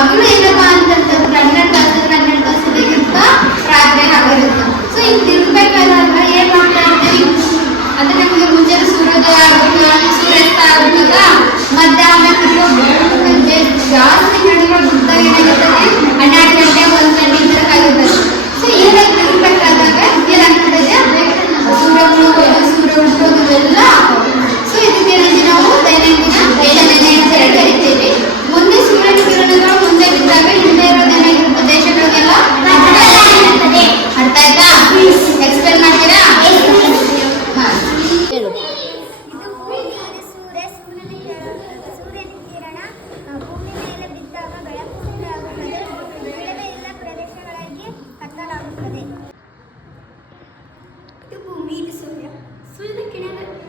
ಹಗಲು ಏನಪ್ಪಾ ಅಂತಂತಂದ್ರೆ 12 ತಾಸು ಹೇಗಿರುತ್ತಾ ರಾತ್ರಿ ಆಗಿರುತ್ತೆ. ಸೊ ಈಗ ತಿರ್ಬೇಕಾದಾಗ ಏನ್ ಮಾಡ್ತಾ ಇರ್ತೀವಿ ಅಂದ್ರೆ ನಮಗೆ ಮುಂಜಾನೆ ಸೂರ್ಯೋದಯ ಆಗುತ್ತೆ, ಸೂರ್ಯಾಸ್ತ ಆಗುತ್ತಲ್ಲ, ಮಧ್ಯಾಹ್ನ ಜಾಸ್ತಿ ಗಂಟೆಗಳು ಬಿಟ್ಟಾಗ ಏನಾಗುತ್ತದೆ 12 ಗಂಟೆ 1 ಗಂಟೆ ಈ ತರ ಆಗಿರ್ತದೆ. ಸೊ ಈಗ ತಿರ್ಬೇಕಾದಾಗ ಏನಾಗ್ತದೆ ಸೂರ್ಯ ಹುಟ್ಟೋದು ಎಲ್ಲ. ಸೊ ಇದಕ್ಕೆ ನಾವು ದೈನಂದಿನ ಅಂತ ಕರಿತೀವಿ. ಮುಂದೆ ಸೂರ್ಯನ ಕಿರಣಗಳು ಮುಂದೆ ಬಿದ್ದಾಗ ಹಿಂದೆ ಇರೋದೇನಾಗಿರುತ್ತೆ ದೇಶಗಳಿಗೆಲ್ಲ ಅರ್ಥ ಆಯ್ತಾ? ಎಕ್ಸ್ಪ್ಲೇನ್ ಮಾಡ್ತೀರಾ?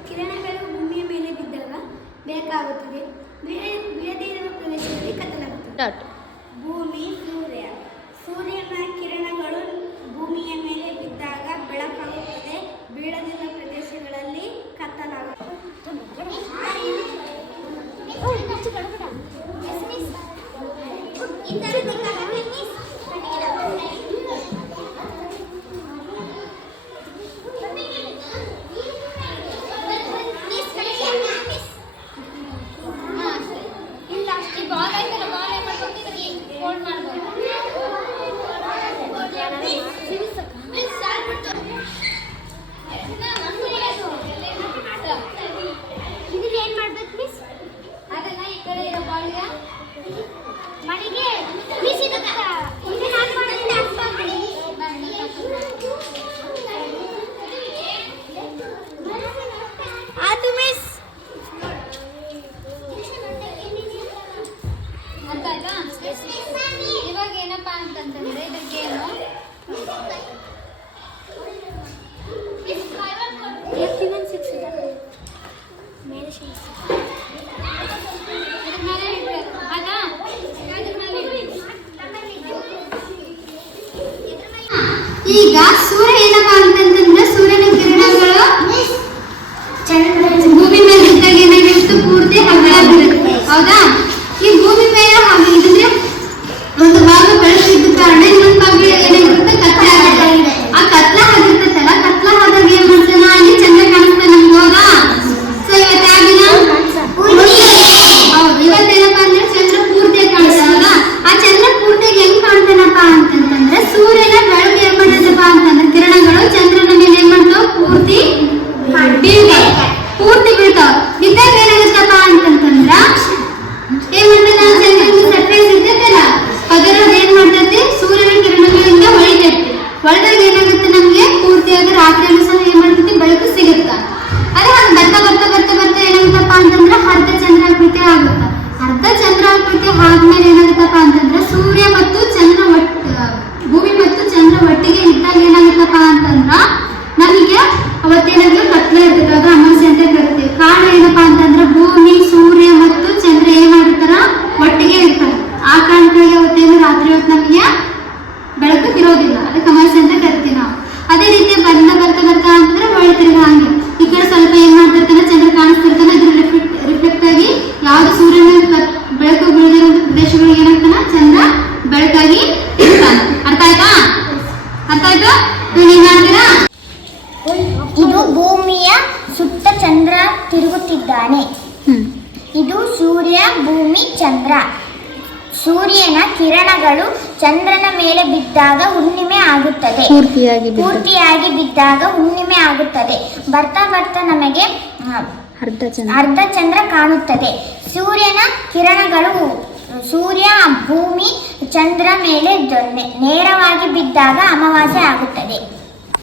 ಕಿರಣಗಳು ಭೂಮಿಯ ಮೇಲೆ ಬಿದ್ದಾಗ ಬೆಳಕಾಗುತ್ತದೆ, ಬೀಳದೇ ಇರುವ ಪ್ರದೇಶದಲ್ಲಿ ಕತ್ತಲಾಗುತ್ತದೆ. ಭೂಮಿ ಸೂರ್ಯನ ಕಿರಣಗಳು ಭೂಮಿಯ ಮೇಲೆ ಬಿದ್ದಾಗ ಬೆಳಕಾಗುತ್ತದೆ, ಬೀಳದಿರುವ ಪ್ರದೇಶಗಳಲ್ಲಿ ಕತ್ತಲಾಗುತ್ತದೆ. ಇವಾಗ ಏನಪ್ಪಾ ಅಂತಂತಂದ್ರೆ ಇದಕ್ಕೇನು ಈಗ ಸೂರ್ಯ ಏನಪ್ಪಾ ಅಂತಂತಂದ್ರೆ ಸೂರ್ಯನ ಕಿರಣಗಳು ಭೂಮಿ ಮೇಲೆ ಇದ್ದಾಗ ಏನಾಗಿರುತ್ತೆ ಪೂರ್ತಿ ಹಗಲಾಗಿರುತ್ತೆ, ಹೌದಾ? ಈ ಭೂಮಿ ಮೇಲೆ ಇದ್ರೆ ಒಂದು ಭಾಗ ಬೆಳಕಿದ್ದ ಕಾರಣ ಇನ್ನೊಂದು ಭಾಗ ಏನಾಗಿರುತ್ತೆ ಕತ್ಲ ಆಗುತ್ತೆ. ಆ ಕತ್ಲ ಆಗಿರ್ತೈತಲ್ಲ, ಕತ್ಲ ಆದಾಗ ಏನ್ ಮಾಡ್ತಾನ ಅಲ್ಲಿ ಚಂದ್ರ ಕಾಣಿಸ್ತಾನೆ ನಮ್ಗೆ, ಹೌದಾ? ಸೊ ಇವತ್ತು ಯಾವ ದಿನ? ಹೌದು, ಇವತ್ತೇನಪ್ಪಾ ಅಂದ್ರೆ ಚಂದ್ರ ಪೂರ್ತಿಯಾಗಿ ಕಾಣಿಸ್ತಾನಲ್ಲ. ಆ ಚಂದ್ರ ಪೂರ್ತಿಯಾಗಿ ಹೆಂಗ್ ಕಾಣ್ತಾನಪ್ಪಾ ಅಂತಂತಂದ್ರೆ ಸೂರ್ಯನ ಬೆಳಕು ಏನ್ ಮಾಡ್ತದಪ್ಪ ಅಂತಂದ್ರೆ ಕಿರಣಗಳು ಚಂದ್ರನ ಮೇಲೆ ಏನ್ ಮಾಡ್ತಾವ ಪೂರ್ತಿ ಬೀಳ್ತಾವ. ಇದ್ದಾಗ ಏನಾಗುತ್ತಪ್ಪ ಅಂತಂತಂದ್ರ ಏನ್ ಮಾಡ್ತಾನ ಚಂದ್ರನ ಸರ್ಫೇಸ್ ಇರ್ತೈತಲ್ಲ ಅದರದ್ದು ಏನ್ ಮಾಡ್ತೈತಿ ಸೂರ್ಯನ ಕಿರಣಗಳಿಂದ ಹೊಳಿತೈತಿ. ಹೊಳೆದಾಗ ಏನಾಗುತ್ತೆ ನಮ್ಗೆ ಪೂರ್ತಿಯಾಗಿ ರಾತ್ರಿಯಲ್ಲೂ ಸಹ ಏನ್ ಮಾಡ್ತೈತಿ ಬೆಳಕು ಸಿಗುತ್ತ. ಅದೇ ಬರ್ತಾ ಬರ್ತಾ ಬರ್ತಾ ಬರ್ತಾ ಏನಾಗುತ್ತಪ್ಪ ಅಂತಂದ್ರೆ ಅರ್ಧ ಚಂದ್ರಾಕೃತಿ ಆಗುತ್ತ. ಅರ್ಧ ಚಂದ್ರಾಕೃತಿ ಆದ್ಮೇಲೆ ಏನಾಗುತ್ತಪ್ಪ ಅಂತಂದ್ರೆ ಸೂರ್ಯ ಮತ್ತು ಚಂದ್ರ ಭೂಮಿ ಮತ್ತು ಚಂದ್ರ ಒಟ್ಟಿಗೆ ಇದ್ದಾಗ ಏನಾಗುತ್ತಪ್ಪ ಅಂತಂದ್ರ ನಮಗೆ ಅವತ್ತೇನಾದ್ರೂ ಕತ್ಲೆ ಇರ್ತದೆ, ಅದು ಅಮಾವಾಸ್ಯೆ ಅಂತ ಕರಿತೀವಿ. ಕಾರಣ ಏನಪ್ಪಾ ಅಂತಂದ್ರೆ ಭೂಮಿ ಸೂರ್ಯ ಮತ್ತು ಚಂದ್ರ ಏನ್ ಮಾಡಿರ್ತಾರ ಒಟ್ಟಿಗೆ ಇರ್ತಾರೆ. ಆ ಕಾರಣಕ್ಕಾಗಿ ಅವತ್ತೇನು ರಾತ್ರಿ ಹೊತ್ತು ನಮಗೆ ಬೆಳಕು ಇರೋದಿಲ್ಲ, ಅದಕ್ಕೆ ಅಮಾವಾಸ್ಯೆ ಅಂತ ಕರಿತೀವಿ ನಾವು. ಅದೇ ರೀತಿ ಬರ್ತಾ ಬರ್ತಾ ಬರ್ತಾ ಅಂತಂದ್ರೆ ಹೊಳಿತಿರ್ಗ ಹಂಗೆ ಈ ಕಡೆ ಸ್ವಲ್ಪ ಏನ್ ಮಾಡ್ತಿರ್ತಾನೆ ಚಂದ್ರ ಕಾಣಿಸ್ತಿರ್ತಾನೆ, ಅದ್ರ ರಿಫ್ಲೆಕ್ಟ್ ಆಗಿ ಯಾವ್ದು ಸೂರ್ಯನ ಬೆಳಕು ಬೀಳದಿರೋ ಪ್ರದೇಶಗಳಿಗೆ ಏನಾಗ್ತಾನ ಚಂದ್ರ ಬೆಳಕಾಗಿ ಇರ್ತಾನೆ. ಅರ್ಥ ಆಯ್ತಾ? ಅರ್ಥ ಆಯ್ತು? ನೀವ್ ಮಾಡ್ತೀರಾ? ಇದು ಭೂಮಿಯ ಸುತ್ತ ಚಂದ್ರ ತಿರುಗುತ್ತಿದ್ದಾನೆ. ಇದು ಸೂರ್ಯ, ಭೂಮಿ, ಚಂದ್ರ. ಸೂರ್ಯನ ಕಿರಣಗಳು ಚಂದ್ರನ ಮೇಲೆ ಬಿದ್ದಾಗ ಹುಣ್ಣಿಮೆ ಆಗುತ್ತದೆ. ಪೂರ್ತಿಯಾಗಿ ಬಿದ್ದಾಗ ಹುಣ್ಣಿಮೆ ಆಗುತ್ತದೆ. ಬರ್ತಾ ಬರ್ತಾ ನಮಗೆ ಅರ್ಧ ಚಂದ್ರ ಕಾಣುತ್ತದೆ. ಸೂರ್ಯನ ಕಿರಣಗಳು ಸೂರ್ಯ, ಭೂಮಿ, ಚಂದ್ರ ಮೇಲೆ ನೇರವಾಗಿ ಬಿದ್ದಾಗ ಅಮಾವಾಸ್ಯೆ ಆಗುತ್ತದೆ.